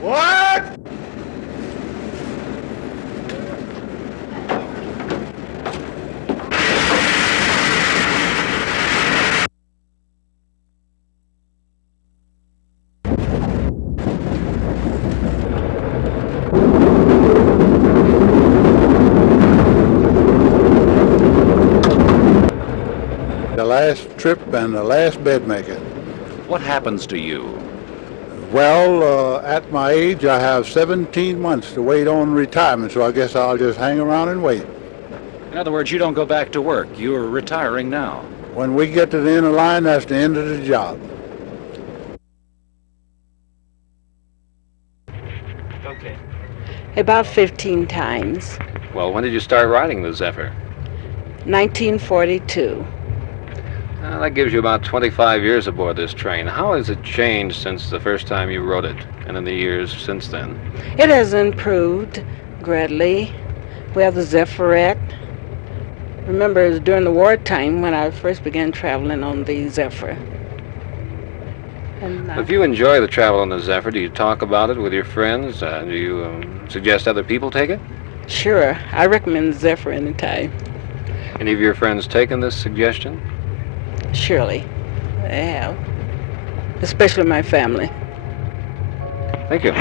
What? The last trip and the last bed maker. What happens to you? Well, at my age, I have 17 months to wait on retirement, so I guess I'll just hang around and wait. In other words, you don't go back to work. You're retiring now. When we get to the end of the line, that's the end of the job. Okay. About 15 times. Well, when did you start riding the Zephyr? 1942. That gives you about 25 years aboard this train. How has it changed since the first time you rode it, and in the years since then? It has improved greatly. We have the Zephyrette. Remember, it was during the wartime when I first began traveling on the Zephyr. And, If you enjoy the travel on the Zephyr, do you talk about it with your friends? Do you suggest other people take it? Sure, I recommend the Zephyr anytime. Any of your friends taken this suggestion? Surely, they have. Especially my family. Thank you.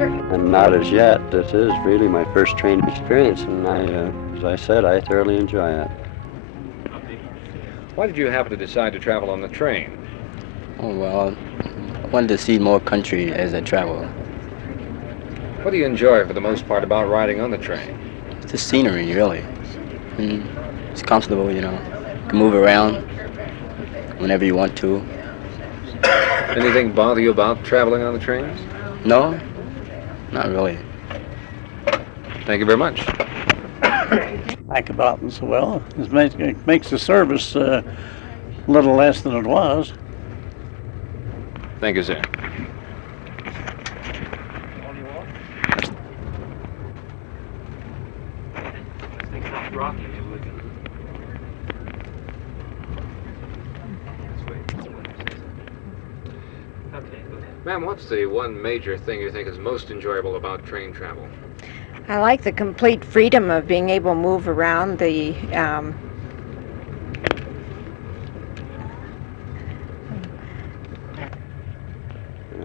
And not as yet. This is really my first train experience, and as I said, I thoroughly enjoy it. Why did you happen to decide to travel on the train? Oh, well, I wanted to see more country as I travel. What do you enjoy for the most part about riding on the train? It's the scenery, really. And it's comfortable, you know. You can move around whenever you want to. Anything bother you about traveling on the trains? No, not really. Thank you very much. Like about them so well. It makes the service a little less than it was. Thank you, sir. Ma'am, what's the one major thing you think is most enjoyable about train travel? I like the complete freedom of being able to move around the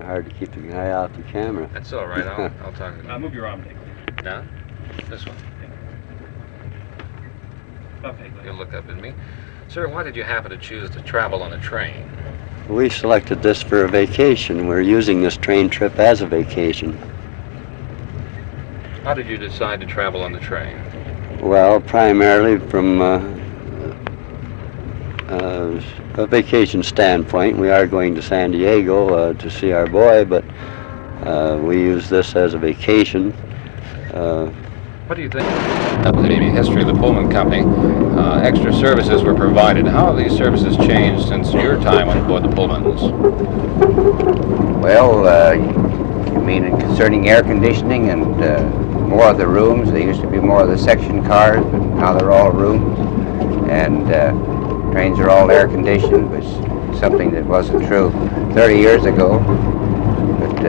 Hard to keep the eye off the camera. That's all right. I'll talk to you. Move your arm, Dick. Now? This one. Okay, go You'll look up at me. Sir, why did you happen to choose to travel on a train? We selected this for a vacation. We're using this train trip as a vacation. How did you decide to travel on the train? Well, primarily from a vacation standpoint. We are going to San Diego to see our boy, but we use this as a vacation. What do you think of the history of the Pullman Company? Extra services were provided. How have these services changed since your time on board the Pullmans? Well, you mean concerning air conditioning and more of the rooms? There used to be more of the section cars, but now they're all rooms. And trains are all air conditioned, which is something that wasn't true 30 years ago. But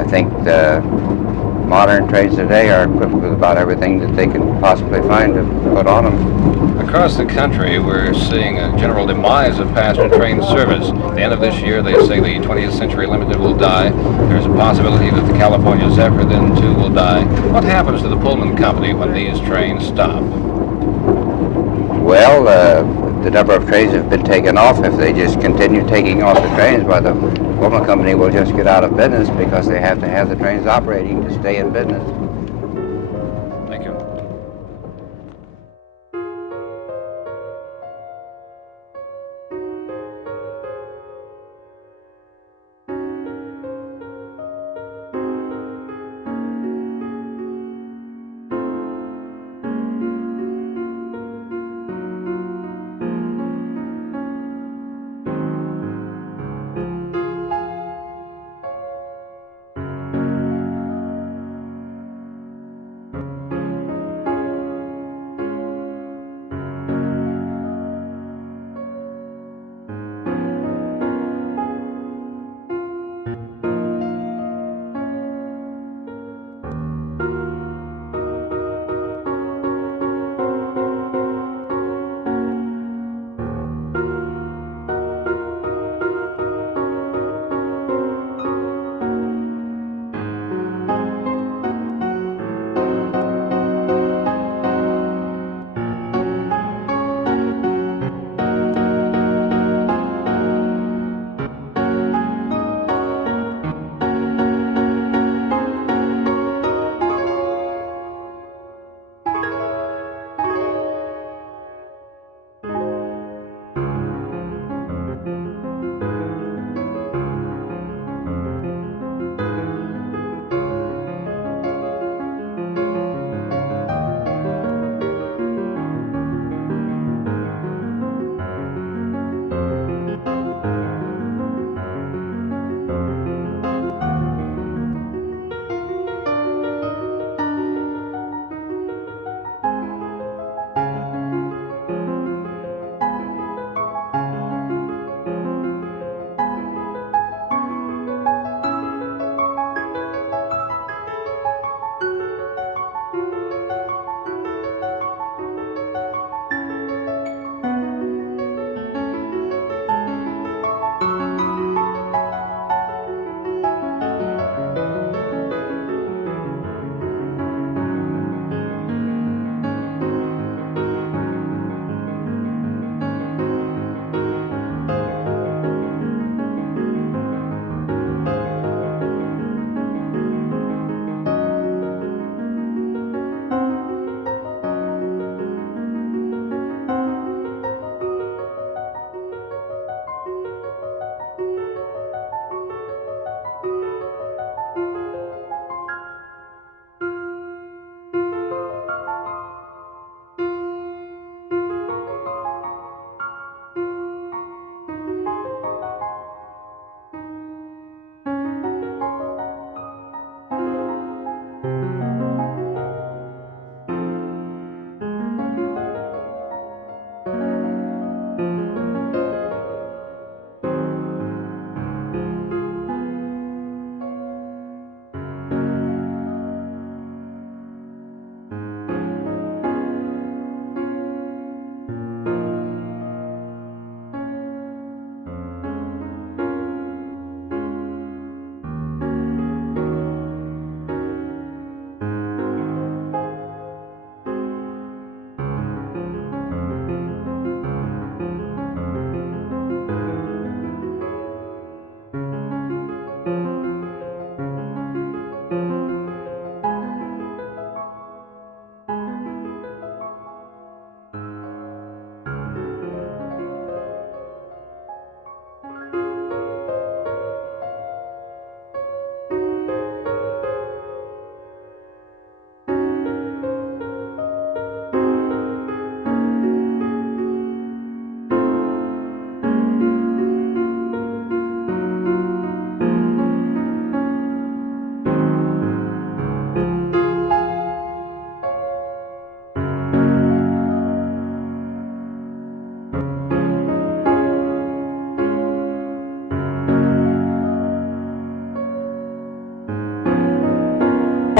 I think the modern trains today are equipped with about everything that they can possibly find to put on them. Across the country, we're seeing a general demise of passenger train service. At the end of this year, they say the 20th Century Limited will die. There's a possibility that the California Zephyr then too will die. What happens to the Pullman Company when these trains stop? Well, the number of trains have been taken off. If they just continue taking off the trains, why the Pullman Company will just get out of business because they have to have the trains operating to stay in business. Thank you.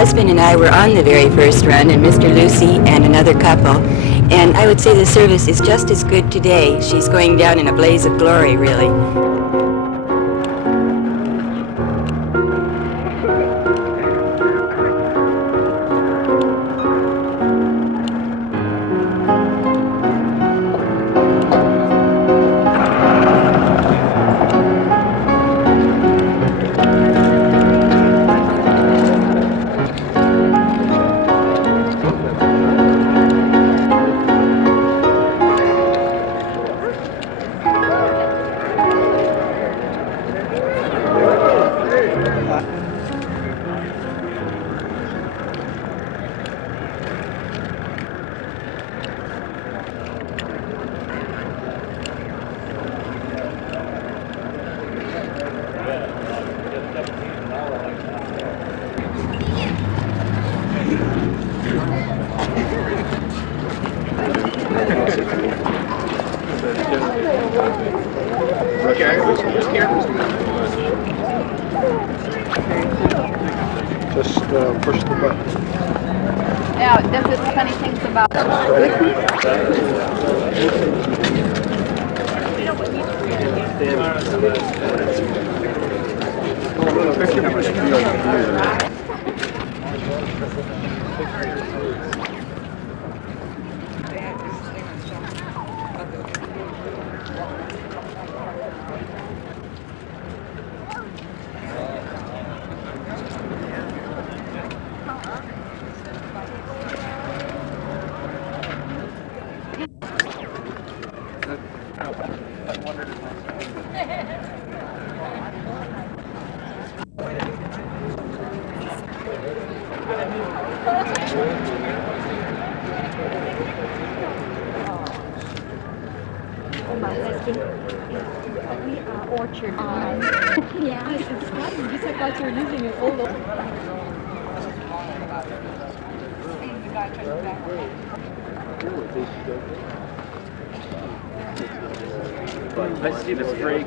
husband and I were on the very first run, and Mr. Lucy and another couple, and I would say the service is just as good today. She's going down in a blaze of glory, really. Just push the button. Now, does this funny things about my husband. We are orchard. Yeah, I said, Scott, you just act like you're using an old. Let's see the spray.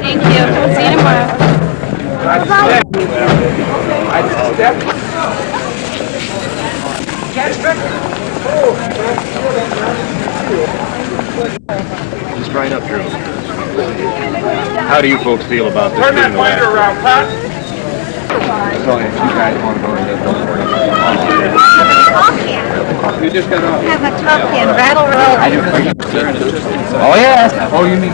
Thank you. See you tomorrow. Just right up here. How do you folks feel about this? Turn that fighter around, Pat. So if you guys want to go ahead, don't worry. You just got off. Have a top can rattle roll. Oh, yeah. Oh, you mean...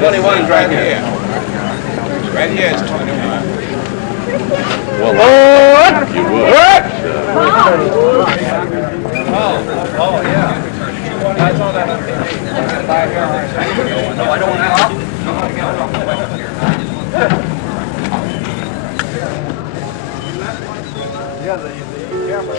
21 is right here. Right here is 21. Well, you would. Oh, yeah. I saw that. No, I don't want that. Yeah, the camera.